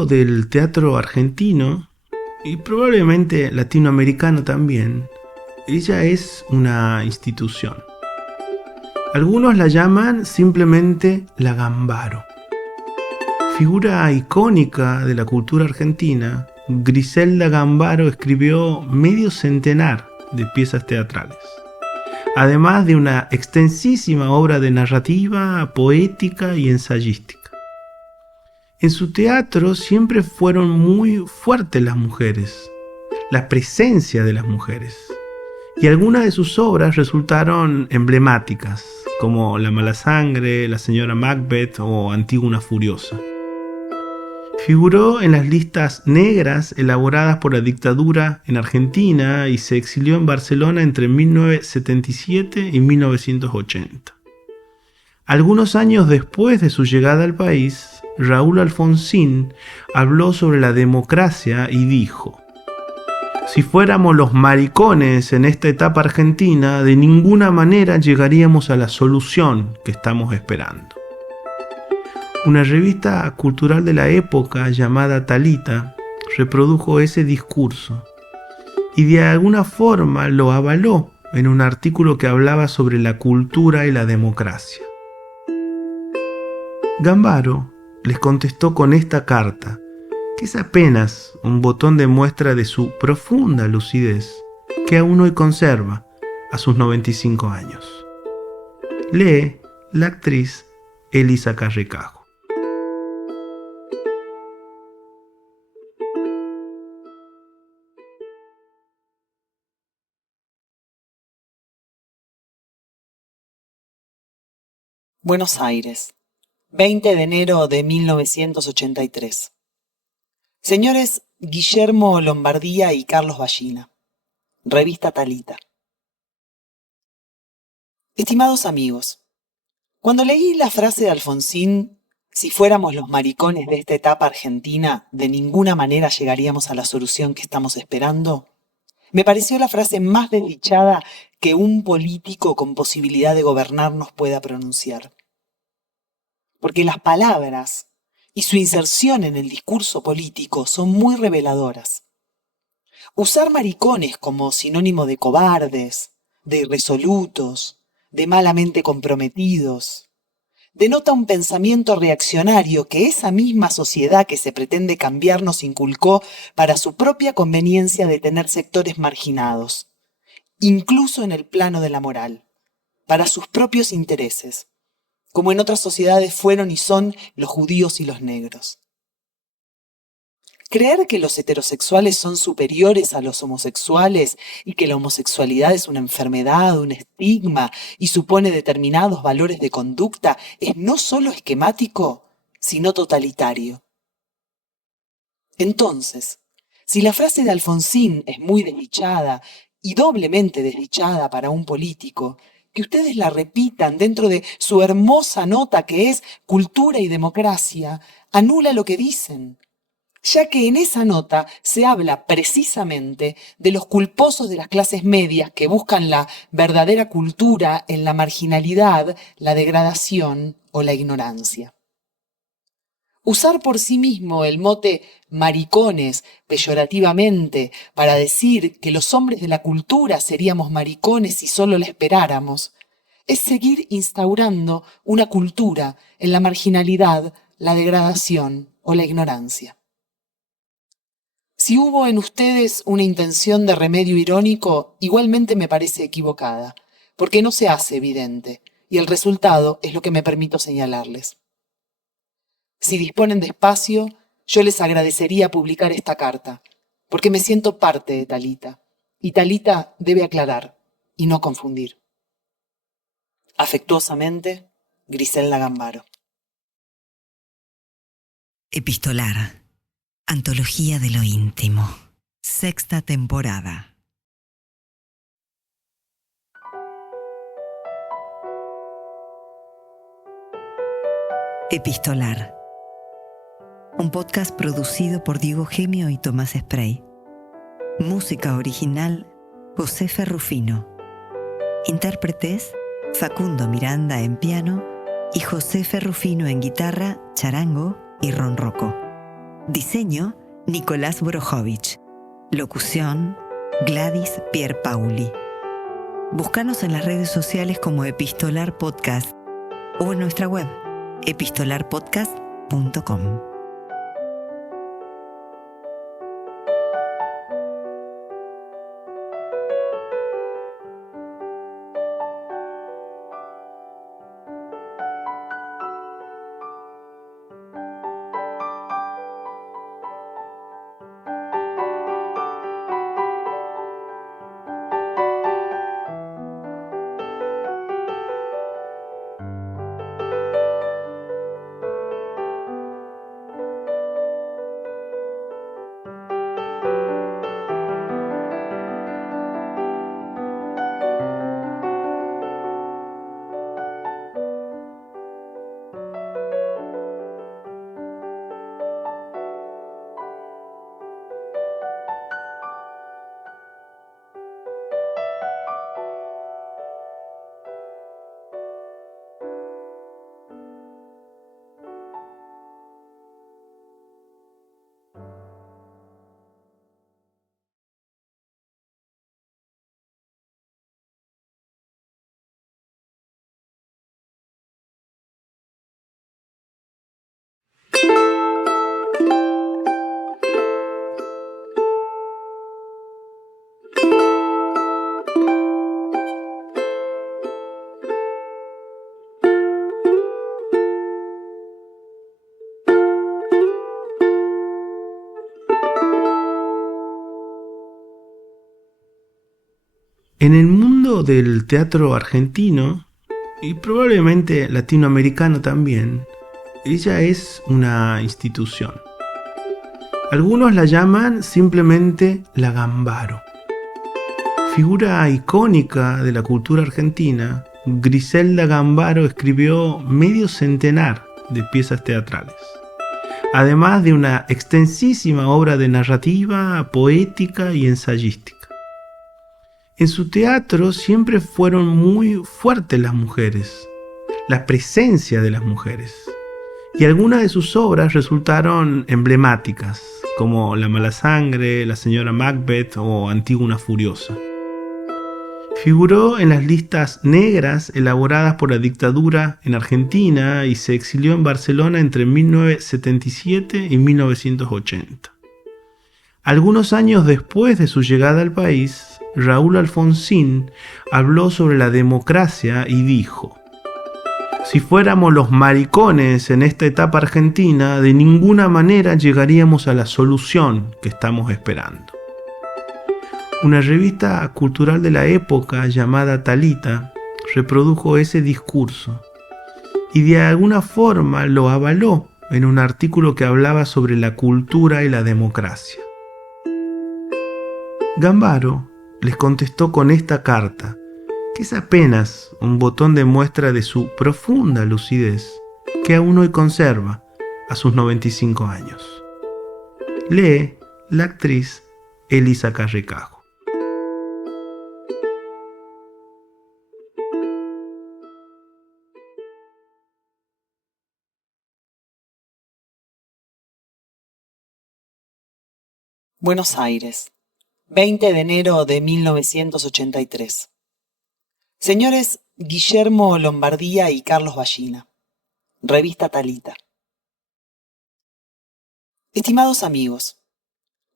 futuro del teatro argentino y probablemente latinoamericano también, ella es una institución. Algunos la llaman simplemente la Gambaro. Figura icónica de la cultura argentina, Griselda Gambaro escribió medio centenar de piezas teatrales, además de una extensísima obra de narrativa, poética y ensayística. En su teatro siempre fueron muy fuertes las mujeres, la presencia de las mujeres, y algunas de sus obras resultaron emblemáticas, como La mala sangre, La señora Macbeth o Antígona furiosa. Figuró en las listas negras elaboradas por la dictadura en Argentina y se exilió en Barcelona entre 1977 y 1980. Algunos años después de su llegada al país, Raúl Alfonsín habló sobre la democracia y dijo: si fuéramos los maricones en esta etapa argentina, de ninguna manera llegaríamos a la solución que estamos esperando. Una revista cultural de la época llamada Talita reprodujo ese discurso y de alguna forma lo avaló en un artículo que hablaba sobre la cultura y la democracia. Gambaro les contestó con esta carta, que es apenas un botón de muestra de su profunda lucidez, que aún hoy conserva a sus 95 años. Lee la actriz Elisa Carricajo. Buenos Aires, 20 de enero de 1983. Señores Guillermo Lombardía y Carlos Ballina. Revista Talita. Estimados amigos, cuando leí la frase de Alfonsín, si fuéramos los maricones de esta etapa argentina, de ninguna manera llegaríamos a la solución que estamos esperando, me pareció la frase más desdichada que un político con posibilidad de gobernarnos pueda pronunciar. Porque las palabras y su inserción en el discurso político son muy reveladoras. Usar maricones como sinónimo de cobardes, de irresolutos, de malamente comprometidos, denota un pensamiento reaccionario que esa misma sociedad que se pretende cambiar nos inculcó para su propia conveniencia de tener sectores marginados, incluso en el plano de la moral, para sus propios intereses, como en otras sociedades fueron y son los judíos y los negros. Creer que los heterosexuales son superiores a los homosexuales y que la homosexualidad es una enfermedad, un estigma y supone determinados valores de conducta es no solo esquemático, sino totalitario. Entonces, si la frase de Alfonsín es muy desdichada y doblemente desdichada para un político, que ustedes la repitan dentro de su hermosa nota que es Cultura y Democracia, anula lo que dicen, ya que en esa nota se habla precisamente de los culposos de las clases medias que buscan la verdadera cultura en la marginalidad, la degradación o la ignorancia. Usar por sí mismo el mote maricones peyorativamente para decir que los hombres de la cultura seríamos maricones si solo la esperáramos, es seguir instaurando una cultura en la marginalidad, la degradación o la ignorancia. Si hubo en ustedes una intención de remedio irónico, igualmente me parece equivocada, porque no se hace evidente, y el resultado es lo que me permito señalarles. Si disponen de espacio, yo les agradecería publicar esta carta, porque me siento parte de Talita, y Talita debe aclarar y no confundir. Afectuosamente, Griselda Gambaro. Epistolar. Antología de lo íntimo. 6ª temporada. Epistolar. Un podcast producido por Diego Gemio y Tomás Spray. Música original, Josefa Rufino. Intérpretes, Facundo Miranda en piano y Josefa Rufino en guitarra, charango y ronroco. Diseño, Nicolás Borojovich. Locución, Gladys Pierpauli. Búscanos en las redes sociales como Epistolar Podcast o en nuestra web, epistolarpodcast.com. En el mundo del teatro argentino, y probablemente latinoamericano también, ella es una institución. Algunos la llaman simplemente la Gambaro. Figura icónica de la cultura argentina, Griselda Gambaro escribió medio centenar de piezas teatrales, además de una extensísima obra de narrativa, poética y ensayística. En su teatro siempre fueron muy fuertes las mujeres, la presencia de las mujeres, y algunas de sus obras resultaron emblemáticas, como La mala sangre, La señora Macbeth o Antígona furiosa. Figuró en las listas negras elaboradas por la dictadura en Argentina y se exilió en Barcelona entre 1977 y 1980. Algunos años después de su llegada al país, Raúl Alfonsín habló sobre la democracia y dijo: si fuéramos los maricones en esta etapa argentina, de ninguna manera llegaríamos a la solución que estamos esperando. Una revista cultural de la época llamada Talita reprodujo ese discurso y de alguna forma lo avaló en un artículo que hablaba sobre la cultura y la democracia. Gambaro les contestó con esta carta, que es apenas un botón de muestra de su profunda lucidez, que aún hoy conserva a sus 95 años. Lee la actriz Elisa Carrecajo. Buenos Aires, 20 de enero de 1983. Señores Guillermo Lombardía y Carlos Ballina. Revista Talita. Estimados amigos,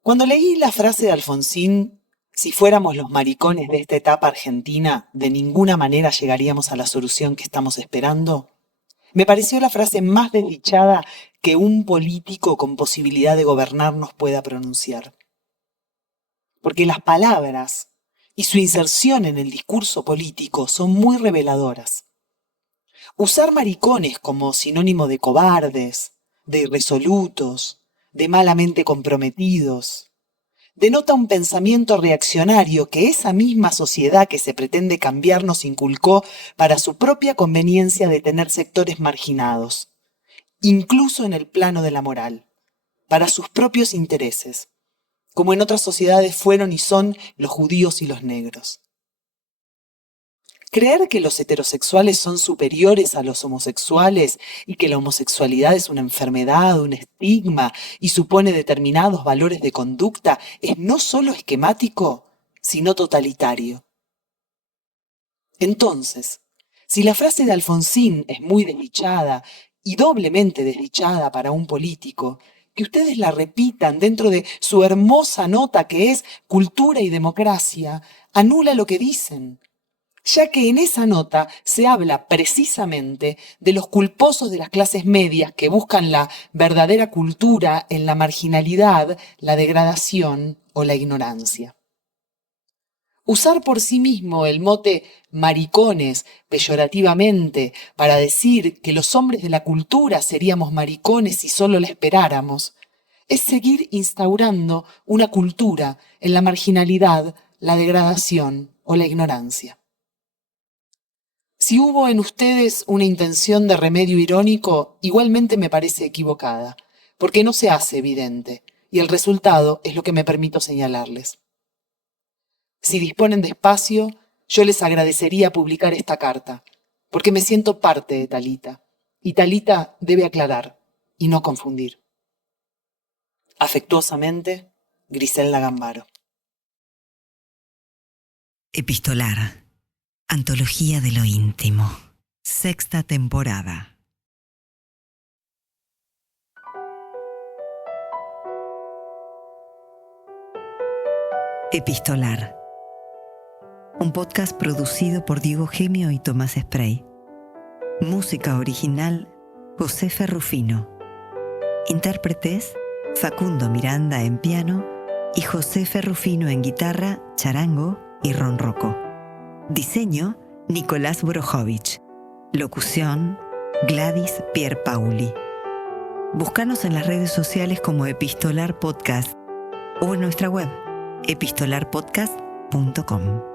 cuando leí la frase de Alfonsín, si fuéramos los maricones de esta etapa argentina, de ninguna manera llegaríamos a la solución que estamos esperando, me pareció la frase más desdichada que un político con posibilidad de gobernarnos pueda pronunciar. Porque las palabras y su inserción en el discurso político son muy reveladoras. Usar maricones como sinónimo de cobardes, de irresolutos, de malamente comprometidos, denota un pensamiento reaccionario que esa misma sociedad que se pretende cambiar nos inculcó para su propia conveniencia de tener sectores marginados, incluso en el plano de la moral, para sus propios intereses, como en otras sociedades fueron y son los judíos y los negros. Creer que los heterosexuales son superiores a los homosexuales y que la homosexualidad es una enfermedad, un estigma y supone determinados valores de conducta es no solo esquemático, sino totalitario. Entonces, si la frase de Alfonsín es muy desdichada y doblemente desdichada para un político, que ustedes la repitan dentro de su hermosa nota que es Cultura y Democracia, anula lo que dicen, ya que en esa nota se habla precisamente de los culposos de las clases medias que buscan la verdadera cultura en la marginalidad, la degradación o la ignorancia. Usar por sí mismo el mote maricones peyorativamente para decir que los hombres de la cultura seríamos maricones si solo la esperáramos, es seguir instaurando una cultura en la marginalidad, la degradación o la ignorancia. Si hubo en ustedes una intención de remedio irónico, igualmente me parece equivocada, porque no se hace evidente, y el resultado es lo que me permito señalarles. Si disponen de espacio, yo les agradecería publicar esta carta, porque me siento parte de Talita, y Talita debe aclarar y no confundir. Afectuosamente, Griselda Gambaro. Epistolar. Antología de lo íntimo. 6ª temporada. Epistolar. Un podcast producido por Diego Gemio y Tomás Spray. Música original, Josefa Rufino. Intérpretes, Facundo Miranda en piano y Josefa Rufino en guitarra, charango y ronroco. Diseño, Nicolás Borojovich. Locución, Gladys Pierpauli. Búscanos en las redes sociales como Epistolar Podcast o en nuestra web, epistolarpodcast.com.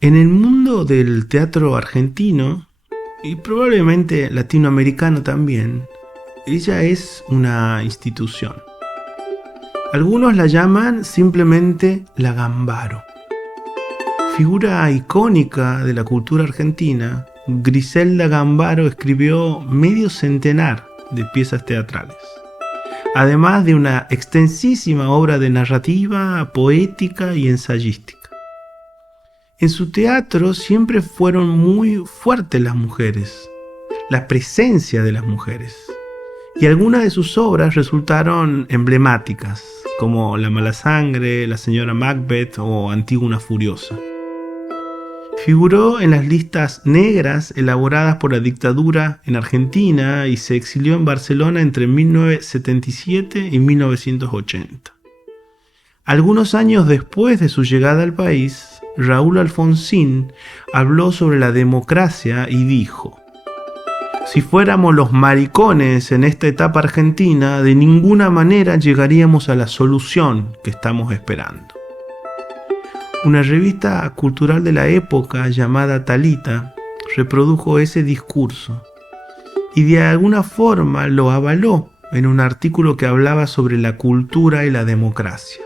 En el mundo del teatro argentino, y probablemente latinoamericano también, ella es una institución. Algunos la llaman simplemente la Gambaro. Figura icónica de la cultura argentina, Griselda Gambaro escribió medio centenar de piezas teatrales, además de una extensísima obra de narrativa, poética y ensayística. En su teatro siempre fueron muy fuertes las mujeres, la presencia de las mujeres, y algunas de sus obras resultaron emblemáticas, como La mala sangre, La señora Macbeth o Antígona furiosa. Figuró en las listas negras elaboradas por la dictadura en Argentina y se exilió en Barcelona entre 1977 y 1980. Algunos años después de su llegada al país, Raúl Alfonsín habló sobre la democracia y dijo: Si fuéramos los maricones en esta etapa argentina, de ninguna manera llegaríamos a la solución que estamos esperando. Una revista cultural de la época llamada Talita reprodujo ese discurso y de alguna forma lo avaló en un artículo que hablaba sobre la cultura y la democracia.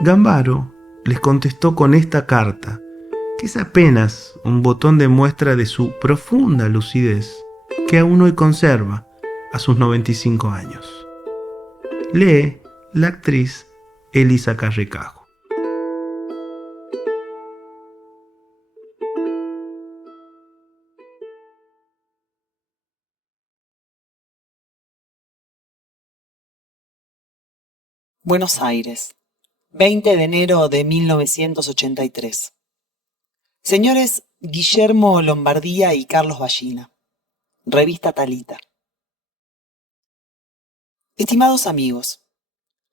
Gambaro les contestó con esta carta, que es apenas un botón de muestra de su profunda lucidez, que aún hoy conserva a sus 95 años. Lee la actriz Elisa Carricajo. Buenos Aires, 20 de enero de 1983. Señores Guillermo Lombardía y Carlos Ballina. Revista Talita. Estimados amigos,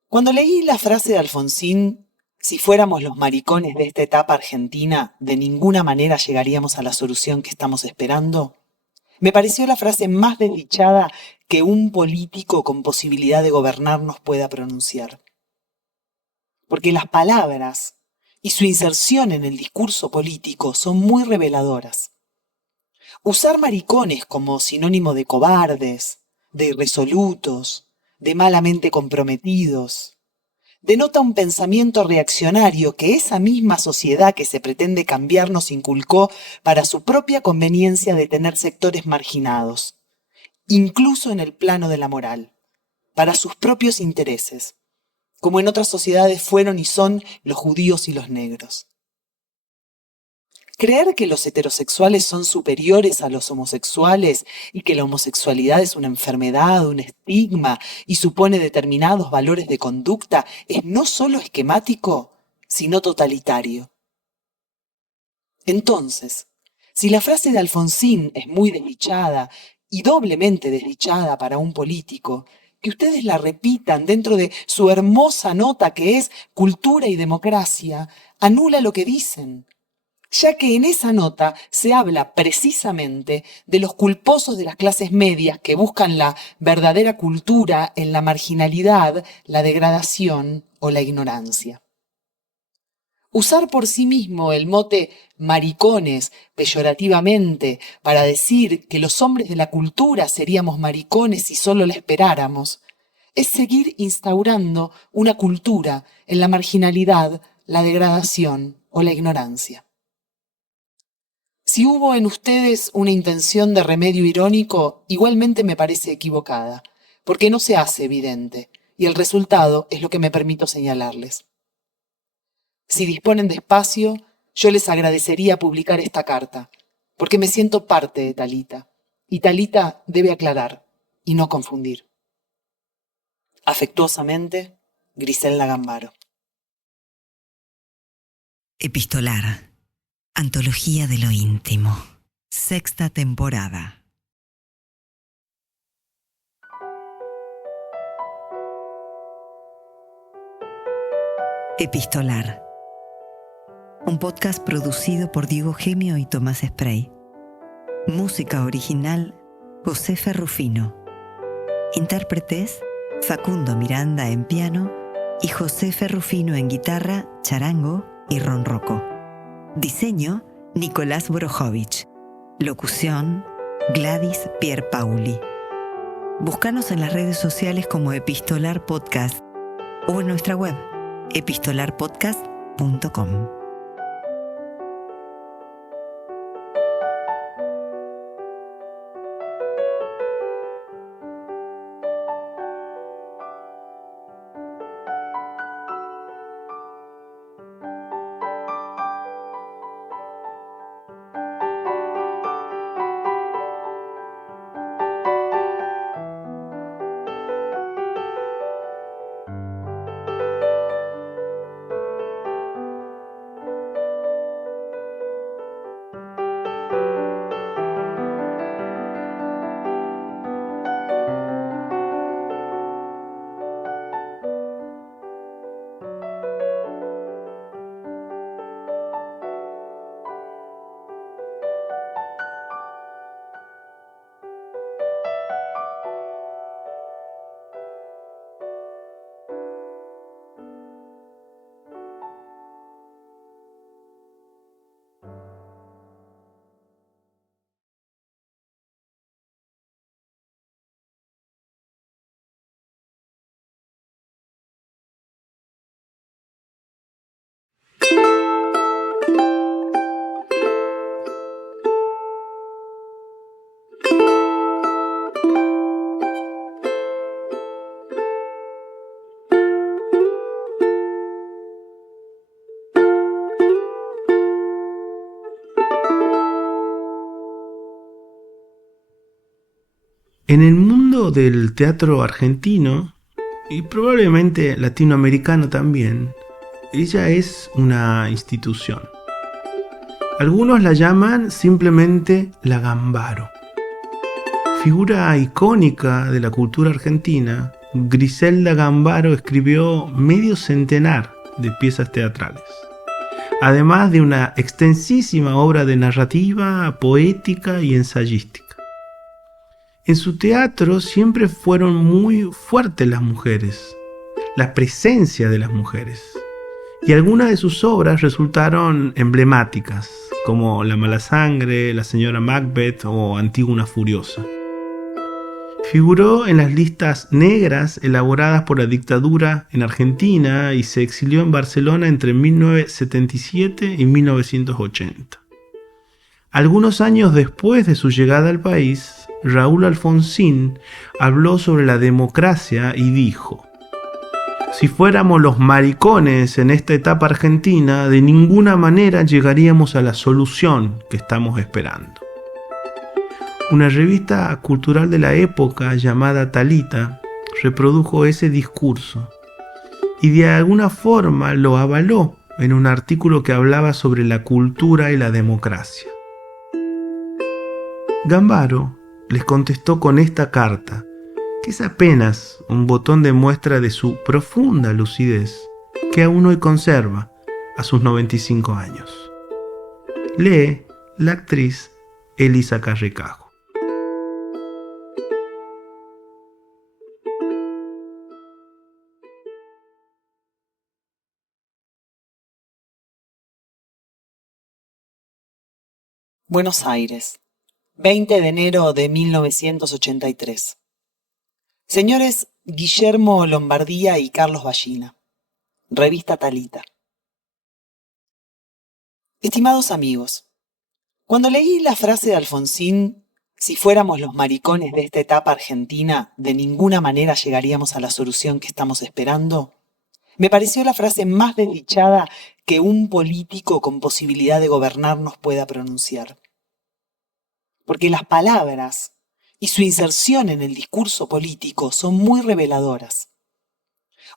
cuando leí la frase de Alfonsín, si fuéramos los maricones de esta etapa argentina, de ninguna manera llegaríamos a la solución que estamos esperando, me pareció la frase más desdichada que un político con posibilidad de gobernarnos pueda pronunciar. Porque las palabras y su inserción en el discurso político son muy reveladoras. Usar maricones como sinónimo de cobardes, de irresolutos, de malamente comprometidos, denota un pensamiento reaccionario que esa misma sociedad que se pretende cambiar nos inculcó para su propia conveniencia de tener sectores marginados, incluso en el plano de la moral, para sus propios intereses, como en otras sociedades fueron y son los judíos y los negros. Creer que los heterosexuales son superiores a los homosexuales y que la homosexualidad es una enfermedad, un estigma y supone determinados valores de conducta es no solo esquemático, sino totalitario. Entonces, si la frase de Alfonsín es muy desdichada y doblemente desdichada para un político, que ustedes la repitan dentro de su hermosa nota que es Cultura y Democracia, anula lo que dicen, ya que en esa nota se habla precisamente de los culposos de las clases medias que buscan la verdadera cultura en la marginalidad, la degradación o la ignorancia. Usar por sí mismo el mote maricones peyorativamente para decir que los hombres de la cultura seríamos maricones si solo la esperáramos, es seguir instaurando una cultura en la marginalidad, la degradación o la ignorancia. Si hubo en ustedes una intención de remedio irónico, igualmente me parece equivocada, porque no se hace evidente, y el resultado es lo que me permito señalarles. Si disponen de espacio, yo les agradecería publicar esta carta, porque me siento parte de Talita, y Talita debe aclarar y no confundir. Afectuosamente, Griselda Gambaro. Epistolar. Antología de lo íntimo. 6ª temporada. Epistolar. Un podcast producido por Diego Gemio y Tomás Spray. Música original, Josefa Rufino. Intérpretes, Facundo Miranda en piano y Josefa Rufino en guitarra, charango y ronroco. Diseño, Nicolás Borojovich. Locución, Gladys Pierpauli. Búscanos en las redes sociales como Epistolar Podcast o en nuestra web, epistolarpodcast.com. En el mundo del teatro argentino, y probablemente latinoamericano también, ella es una institución. Algunos la llaman simplemente la Gambaro. Figura icónica de la cultura argentina, Griselda Gambaro escribió medio centenar de piezas teatrales, además de una extensísima obra de narrativa, poética y ensayística. En su teatro siempre fueron muy fuertes las mujeres, la presencia de las mujeres, y algunas de sus obras resultaron emblemáticas, como La mala sangre, La señora Macbeth o Antígona furiosa. Figuró en las listas negras elaboradas por la dictadura en Argentina y se exilió en Barcelona entre 1977 y 1980. Algunos años después de su llegada al país, Raúl Alfonsín habló sobre la democracia y dijo: si fuéramos los maricones en esta etapa argentina, de ninguna manera llegaríamos a la solución que estamos esperando. Una revista cultural de la época llamada Talita reprodujo ese discurso y de alguna forma lo avaló en un artículo que hablaba sobre la cultura y la democracia. Gambaro les contestó con esta carta, que es apenas un botón de muestra de su profunda lucidez, que aún hoy conserva a sus 95 años. Lee la actriz Elisa Carrecajo. Buenos Aires, 20 de enero de 1983. Señores Guillermo Lombardía y Carlos Ballina. Revista Talita. Estimados amigos, cuando leí la frase de Alfonsín, si fuéramos los maricones de esta etapa argentina, de ninguna manera llegaríamos a la solución que estamos esperando, me pareció la frase más desdichada que un político con posibilidad de gobernarnos pueda pronunciar. Porque las palabras y su inserción en el discurso político son muy reveladoras.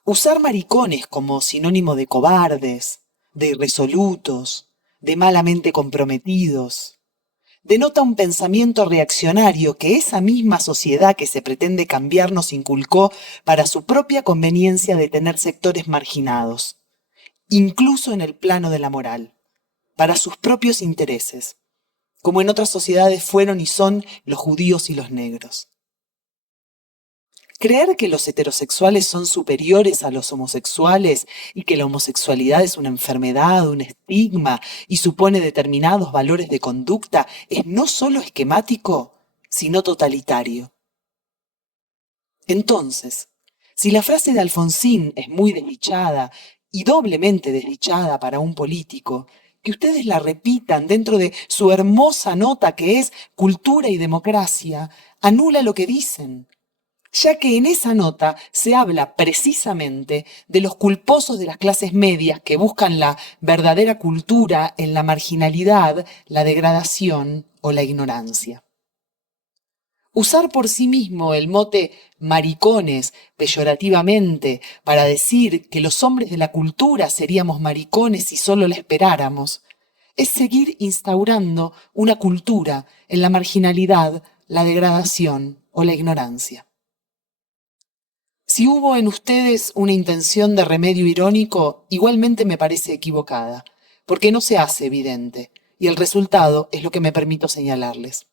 Usar maricones como sinónimo de cobardes, de irresolutos, de malamente comprometidos, denota un pensamiento reaccionario que esa misma sociedad que se pretende cambiar nos inculcó para su propia conveniencia de tener sectores marginados, incluso en el plano de la moral, para sus propios intereses, como en otras sociedades fueron y son los judíos y los negros. Creer que los heterosexuales son superiores a los homosexuales y que la homosexualidad es una enfermedad, un estigma y supone determinados valores de conducta es no solo esquemático, sino totalitario. Entonces, si la frase de Alfonsín es muy desdichada y doblemente desdichada para un político, que ustedes la repitan dentro de su hermosa nota que es Cultura y Democracia, anula lo que dicen, ya que en esa nota se habla precisamente de los culposos de las clases medias que buscan la verdadera cultura en la marginalidad, la degradación o la ignorancia. Usar por sí mismo el mote maricones peyorativamente para decir que los hombres de la cultura seríamos maricones si solo la esperáramos, es seguir instaurando una cultura en la marginalidad, la degradación o la ignorancia. Si hubo en ustedes una intención de remedio irónico, igualmente me parece equivocada, porque no se hace evidente, y el resultado es lo que me permito señalarles.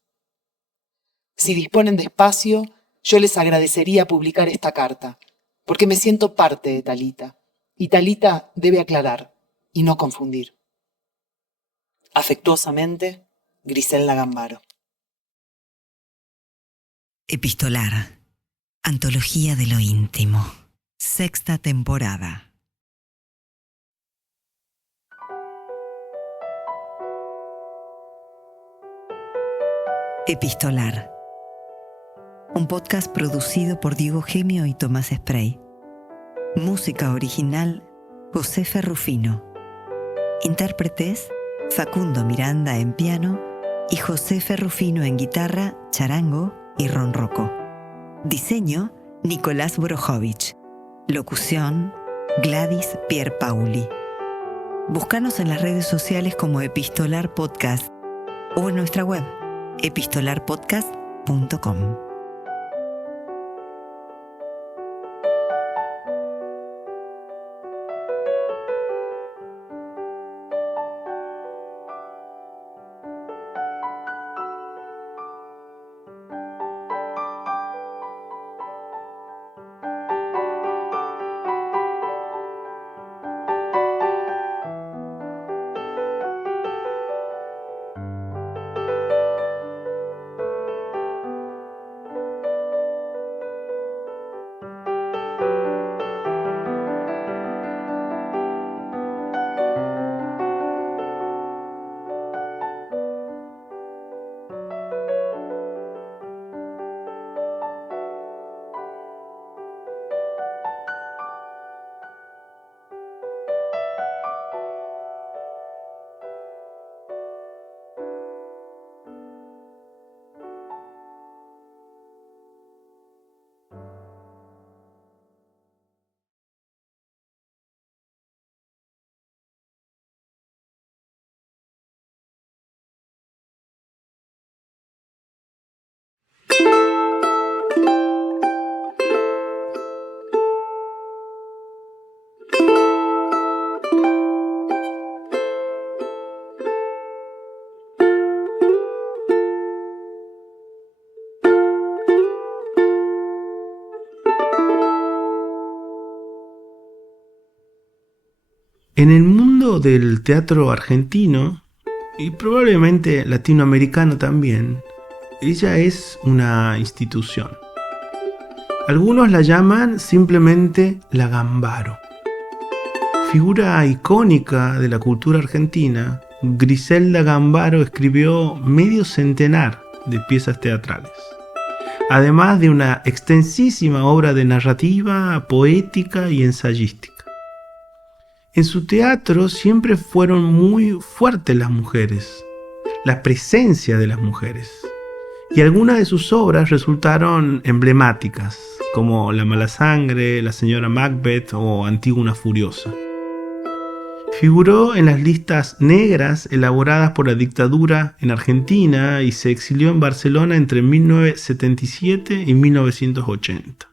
Si disponen de espacio, yo les agradecería publicar esta carta, porque me siento parte de Talita, y Talita debe aclarar y no confundir. Afectuosamente, Griselda Gambaro. Epistolar. Antología de lo íntimo. 6ª temporada. Epistolar. Un podcast producido por Diego Gemio y Tomás Spray. Música original, José Ferrufino. Intérpretes, Facundo Miranda en piano y José Ferrufino en guitarra, charango y ronroco. Diseño, Nicolás Borojovich. Locución, Gladys Pierpauli. Búscanos en las redes sociales como Epistolar Podcast o en nuestra web, epistolarpodcast.com. En el mundo del teatro argentino, y probablemente latinoamericano también, ella es una institución. Algunos la llaman simplemente la Gambaro. Figura icónica de la cultura argentina, Griselda Gambaro escribió medio centenar de piezas teatrales, además de una extensísima obra de narrativa, poética y ensayística. En su teatro siempre fueron muy fuertes las mujeres, la presencia de las mujeres, y algunas de sus obras resultaron emblemáticas, como La mala sangre, La señora Macbeth o Antígona furiosa. Figuró en las listas negras elaboradas por la dictadura en Argentina y se exilió en Barcelona entre 1977 y 1980.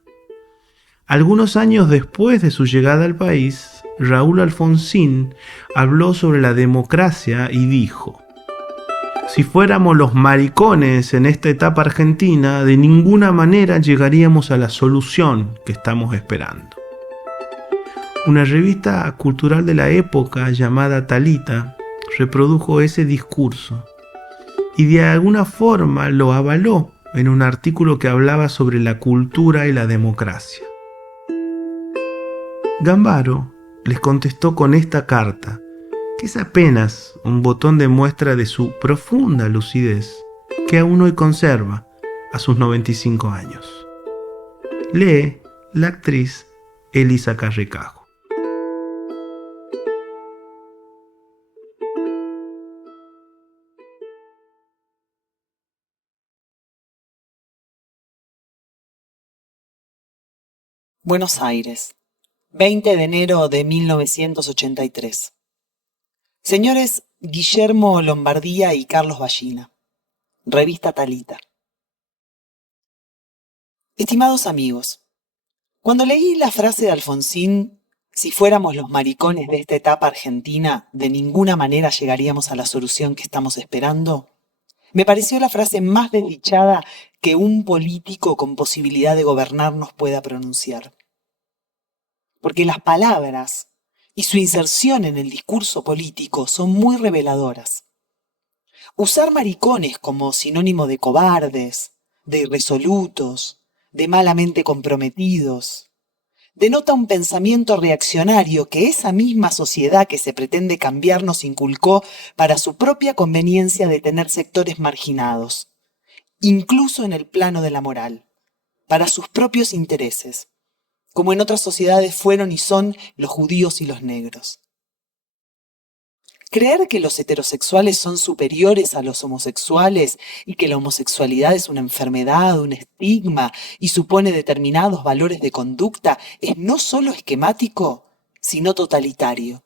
Algunos años después de su llegada al país, Raúl Alfonsín habló sobre la democracia y dijo: si fuéramos los maricones en esta etapa argentina, de ninguna manera llegaríamos a la solución que estamos esperando. Una revista cultural de la época llamada Talita reprodujo ese discurso y de alguna forma lo avaló en un artículo que hablaba sobre la cultura y la democracia. Gambaro les contestó con esta carta, que es apenas un botón de muestra de su profunda lucidez, que aún hoy conserva a sus 95 años. Lee la actriz Elisa Carricajo. Buenos Aires, 20 de enero de 1983. Señores Guillermo Lombardía y Carlos Ballina. Revista Talita. Estimados amigos, cuando leí la frase de Alfonsín, si fuéramos los maricones de esta etapa argentina, de ninguna manera llegaríamos a la solución que estamos esperando, me pareció la frase más desdichada que un político con posibilidad de gobernarnos pueda pronunciar. Porque las palabras y su inserción en el discurso político son muy reveladoras. Usar maricones como sinónimo de cobardes, de irresolutos, de malamente comprometidos, denota un pensamiento reaccionario que esa misma sociedad que se pretende cambiar nos inculcó para su propia conveniencia de tener sectores marginados, incluso en el plano de la moral, para sus propios intereses, como en otras sociedades fueron y son los judíos y los negros. Creer que los heterosexuales son superiores a los homosexuales y que la homosexualidad es una enfermedad, un estigma y supone determinados valores de conducta es no solo esquemático, sino totalitario.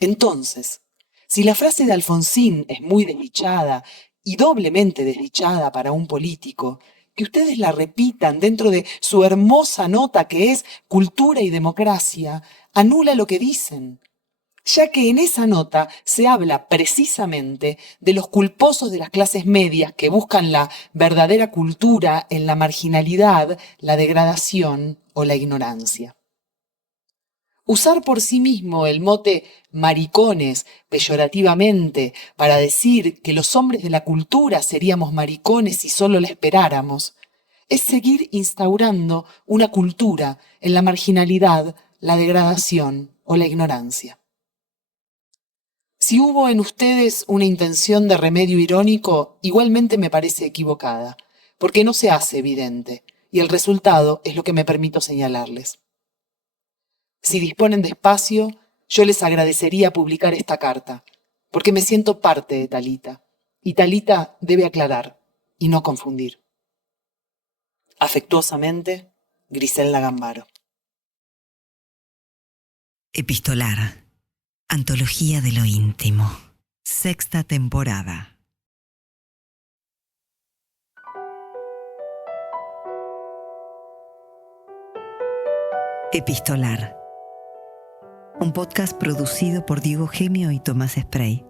Entonces, si la frase de Alfonsín es muy desdichada y doblemente desdichada para un político, que ustedes la repitan dentro de su hermosa nota que es Cultura y Democracia, anula lo que dicen, ya que en esa nota se habla precisamente de los culposos de las clases medias que buscan la verdadera cultura en la marginalidad, la degradación o la ignorancia. Usar por sí mismo el mote maricones peyorativamente para decir que los hombres de la cultura seríamos maricones si solo la esperáramos, es seguir instaurando una cultura en la marginalidad, la degradación o la ignorancia. Si hubo en ustedes una intención de remedio irónico, igualmente me parece equivocada, porque no se hace evidente, y el resultado es lo que me permito señalarles. Si disponen de espacio, yo les agradecería publicar esta carta, porque me siento parte de Talita, y Talita debe aclarar y no confundir. Afectuosamente, Griselda Gambaro. Epistolar. Antología de lo íntimo. 6ª temporada. Epistolar. Un podcast producido por Diego Gemio y Tomás Spray.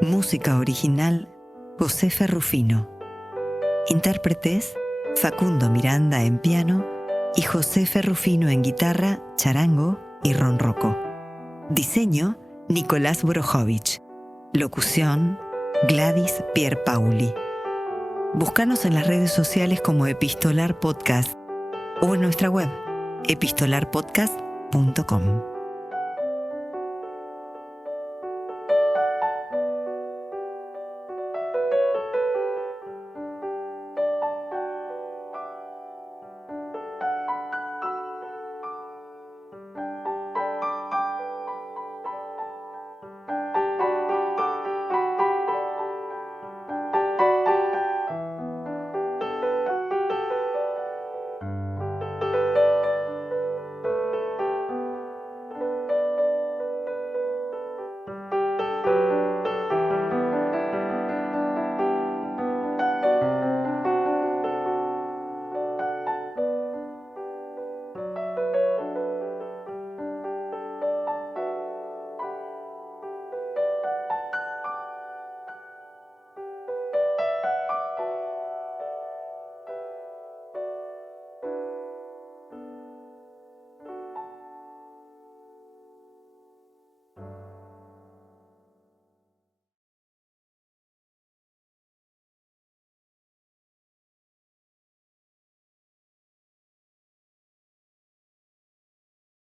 Música original, Josefa Rufino. Intérpretes, Facundo Miranda en piano y Josefa Rufino en guitarra, charango y ronroco. Diseño, Nicolás Borojovich. Locución, Gladys Pierpauli. Búscanos en las redes sociales como Epistolar Podcast o en nuestra web, epistolarpodcast.com.